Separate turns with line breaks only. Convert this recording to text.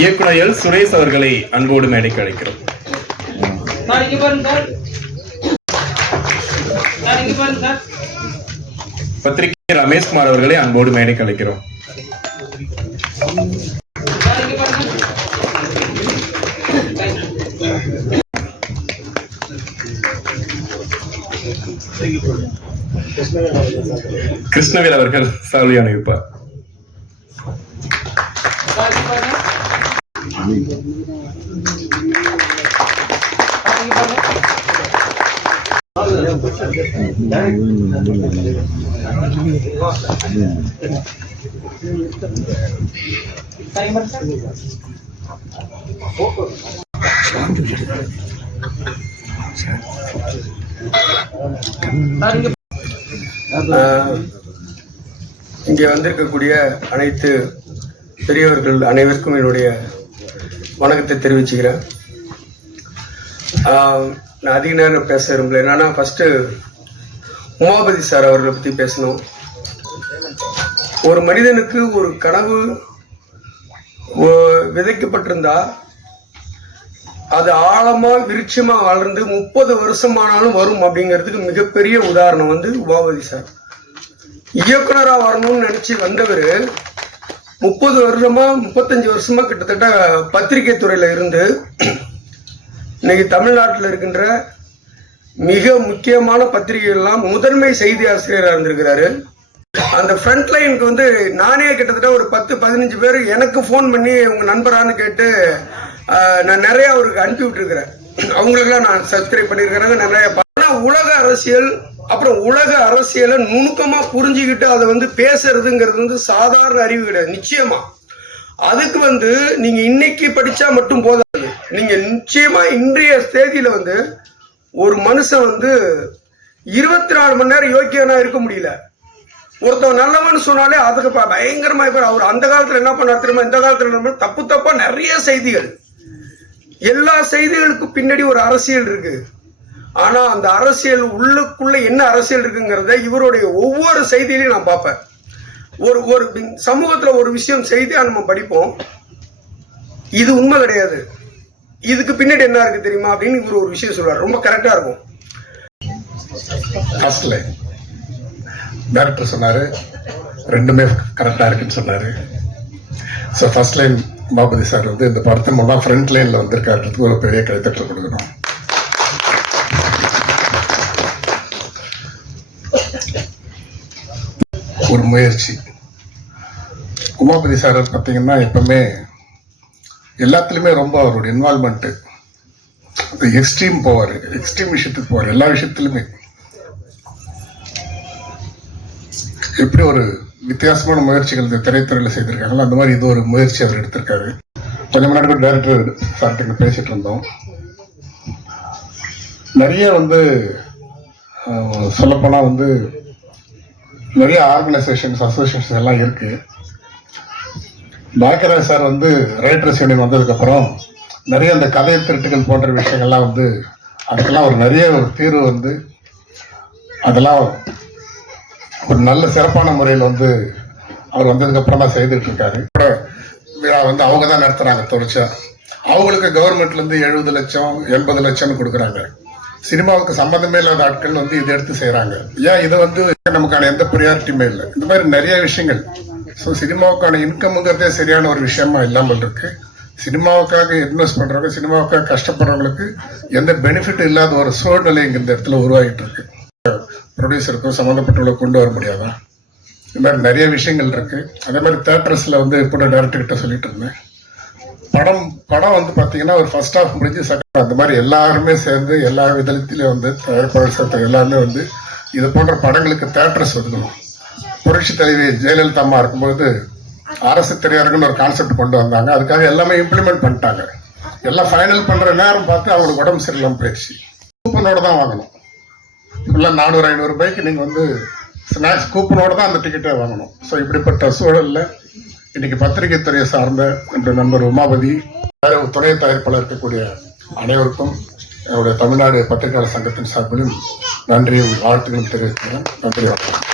இயக்குனர் எல் சுரேஷ் அவர்களை அன்போடு மேடைக்கு அழைக்கிறோம்.
சார். Sir sir sir.
பத்திரிகை ரமேஷ்குமார் அவர்களை அன்போடு மேடைக்கு அழைக்கிறோம். கிருஷ்ணவேல் அவர்கள் சால்வி அணிவிப்பார்
சார் இங்க பாருங்க சார் இங்கே
வந்திருக்கக்கூடிய அனைத்து பெரியவர்கள் அனைவருக்கும் என்னுடைய வணக்கத்தை தெரிவிச்சுக்கிறேன். ஆஹ் நான் அதிக நேரம் பேச விரும்பல. என்னன்னா ஃபஸ்ட்டு உமாபதி சார் அவர்களை பற்றி பேசணும். ஒரு மனிதனுக்கு ஒரு கனவு விதைக்கப்பட்டிருந்தா அது ஆழமா விருட்சமா வளர்ந்து முப்பது வருஷமானாலும் வரும் அப்படிங்கிறதுக்கு மிகப்பெரிய உதாரணம் வந்து உபாவதி சார். இயக்குனரா வரணும்னு நினைச்சு வந்தவர் முப்பது வருஷமா முப்பத்தஞ்சு வருஷமா கிட்டத்தட்ட பத்திரிகை துறையில இருந்து இன்னைக்கு தமிழ்நாட்டில் இருக்கின்ற மிக முக்கியமான பத்திரிகைகள்லாம் முதன்மை செய்தி ஆசிரியராக இருந்திருக்கிறாரு. அந்த ஃப்ரண்ட் லைனுக்கு வந்து நானே கிட்டத்தட்ட ஒரு பத்து பதினஞ்சு பேர் எனக்கு ஃபோன் பண்ணி உங்க நண்பரான்னு கேட்டு நான் நிறைய அவருக்கு அனுப்பி விட்டுருக்கிறேன். அவங்களுக்கெல்லாம் நான் சப்ஸ்கிரைப் பண்ணியிருக்கிறாங்க. நிறைய ஆனால் உலக அரசியல் அப்புறம் உலக அரசியலை நுணுக்கமாக புரிஞ்சுக்கிட்டு அதை வந்து பேசுறதுங்கிறது வந்து சாதாரண அறிவு கிடையாது. நிச்சயமா. அதுக்கு வந்து நீங்க இன்னைக்கு படிச்சா மட்டும் போதாது. நீங்க நிச்சயமா இன்றைய தேதியில வந்து ஒரு மனுஷன் வந்து இருபத்தி நாலு மணி நேரம் யோக்கியனா இருக்க முடியல. ஒருத்தன் நல்லவன் சொன்னாலே அதுக்கு ப- பயங்கரமா இப்ப அவர் அந்த காலத்துல என்ன பண்ணார் திரும்ப இந்த காலத்துல என்ன தப்பு தப்பா நிறைய செய்திகள். எல்லா செய்திகளுக்கு பின்னாடி ஒரு அரசியல் இருக்கு. ஆனா அந்த அரசியல் உள்ளுக்குள்ள என்ன அரசியல் இருக்குங்கிறத இவருடைய ஒவ்வொரு செய்தியிலையும் நான் பார்ப்பேன். ஒரு ஒரு சமூகத்துல ஒரு விஷயம் செய்தியா நம்ம படிப்போம். இது உண்மை கிடையாது. இதுக்கு பின்னாடி என்ன இருக்கு தெரியுமா அப்படின்னு இவர் ஒரு விஷயம் சொல்றாரு ரொம்ப கரெக்டா இருக்கும்.
ஃபர்ஸ்ட் டேரக்டர் சொன்னார் ரெண்டுமே கரெக்டாக இருக்குன்னு சொன்னார். ஸோ ஃபர்ஸ்ட் லைன் பாபதி சார் வந்து இந்த படத்தின் மூலம் ஃப்ரண்ட் லைனில் வந்திருக்காருன்றதுக்கு ஒரு பெரிய கைத்தட்டல் கொடுக்கணும். ஒரு முயற்சி. உமாபதி சார் பார்த்தீங்கன்னா எப்பவுமே எல்லாத்துலேயுமே ரொம்ப அவருடைய இன்வால்மெண்ட்டு எக்ஸ்ட்ரீம் போவார் எக்ஸ்ட்ரீம் விஷயத்துக்கு போவார் எல்லா விஷயத்துலையுமே. எப்படி ஒரு வித்தியாசமான முயற்சிகள் இந்த திரைத்துறையில் செய்திருக்காங்களோ அந்த மாதிரி இது ஒரு முயற்சி அவர் எடுத்திருக்காரு. கொஞ்ச முன்னாடி கூட டேரக்டர் சார்கிட்ட பேசிட்டு இருந்தோம். நிறைய வந்து சொல்லப்போனால் வந்து நிறைய ஆர்கனைசேஷன்ஸ் அசோசியேஷன்ஸ் எல்லாம் இருக்கு. பாக்கராஜ் சார் வந்து ரைட்டர்ஸ் யூனியன் வந்ததுக்கப்புறம் நிறைய அந்த கதை திருட்டுகள் போன்ற விஷயங்கள்லாம் வந்து அதுக்கெல்லாம் ஒரு நிறைய ஒரு தீர்வு வந்து அதெல்லாம் ஒரு நல்ல சிறப்பான முறையில் வந்து அவர் வந்ததுக்கு அப்புறம் தான் செய்துட்டு இருக்காரு கூட விழா வந்து அவங்க தான் நடத்துறாங்க தொடர்ச்சியா. அவங்களுக்கு கவர்மெண்ட்ல இருந்து எழுபது லட்சம் எண்பது லட்சம்னு கொடுக்குறாங்க. சினிமாவுக்கு சம்பந்தமே இல்லாத ஆட்கள் வந்து இதை எடுத்து செய்கிறாங்க ஏன் இதை வந்து நமக்கான எந்த ப்ரியாரிட்டியுமே இல்லை. இந்த மாதிரி நிறைய விஷயங்கள். ஸோ சினிமாவுக்கான இன்கம்ங்கிறதே சரியான ஒரு விஷயமா இல்லாமல் இருக்கு. சினிமாவுக்காக இன்வெஸ்ட் பண்றவங்க சினிமாவுக்காக கஷ்டப்படுறவங்களுக்கு எந்த பெனிஃபிட் இல்லாத ஒரு சூழ்நிலை இங்க இந்த இடத்துல உருவாகிட்டு இருக்கு. ப்ரொடியூசருக்கும் சம்மந்தப்பட்டவளை கொண்டு வர முடியாதா? இந்த மாதிரி நிறைய விஷயங்கள் இருக்கு. அதே மாதிரி தேட்டர்ஸ்ல வந்து இப்போ டேரக்டர்கிட்ட சொல்லிட்டு இருந்தேன். படம் படம் வந்து பாத்தீங்கன்னா ஒரு ஃபர்ஸ்ட் ஹாஃப் முடிஞ்சு செகண்ட் அந்த மாதிரி எல்லாருமே சேர்ந்து எல்லா விதத்திலையும் வந்து தயாரிப்பாளர் சேர்த்து எல்லாருமே வந்து இது போன்ற படங்களுக்கு தேட்டர்ஸ் ஒதுக்கணும் புரட்சி தலைவி ஜெயலலிதா அம்மா இருக்கும்போது அரசு திரையரங்குன்னு ஒரு கான்செப்ட் கொண்டு வந்தாங்க. அதுக்காக எல்லாமே இம்ப்ளிமெண்ட் பண்ணிட்டாங்க. எல்லாம் ஃபைனல் பண்ற நேரம் பார்த்து அவங்களுக்கு உடம்பு சரியில்லாமல் போயிடுச்சு. கூப்பனோட தான் வாங்கணும். ஃபுல்லாக நானூறு ஐநூறு ரூபாய்க்கு நீங்கள் வந்து ஸ்நாக்ஸ் கூப்பனோடு தான் அந்த டிக்கெட்டே வாங்கணும். ஸோ இப்படிப்பட்ட சூழலில் இன்னைக்கு பத்திரிகை துறையை சார்ந்த என்ற நண்பர் உமாபதி துணை தயாரிப்பாளர் இருக்கக்கூடிய அனைவருக்கும் என்னுடைய தமிழ்நாடு பத்திரிகையாளர் சங்கத்தின் சார்பிலும் நன்றி வாழ்த்துக்களும் தெரிவிக்கிறேன் நன்றி வணக்கம்.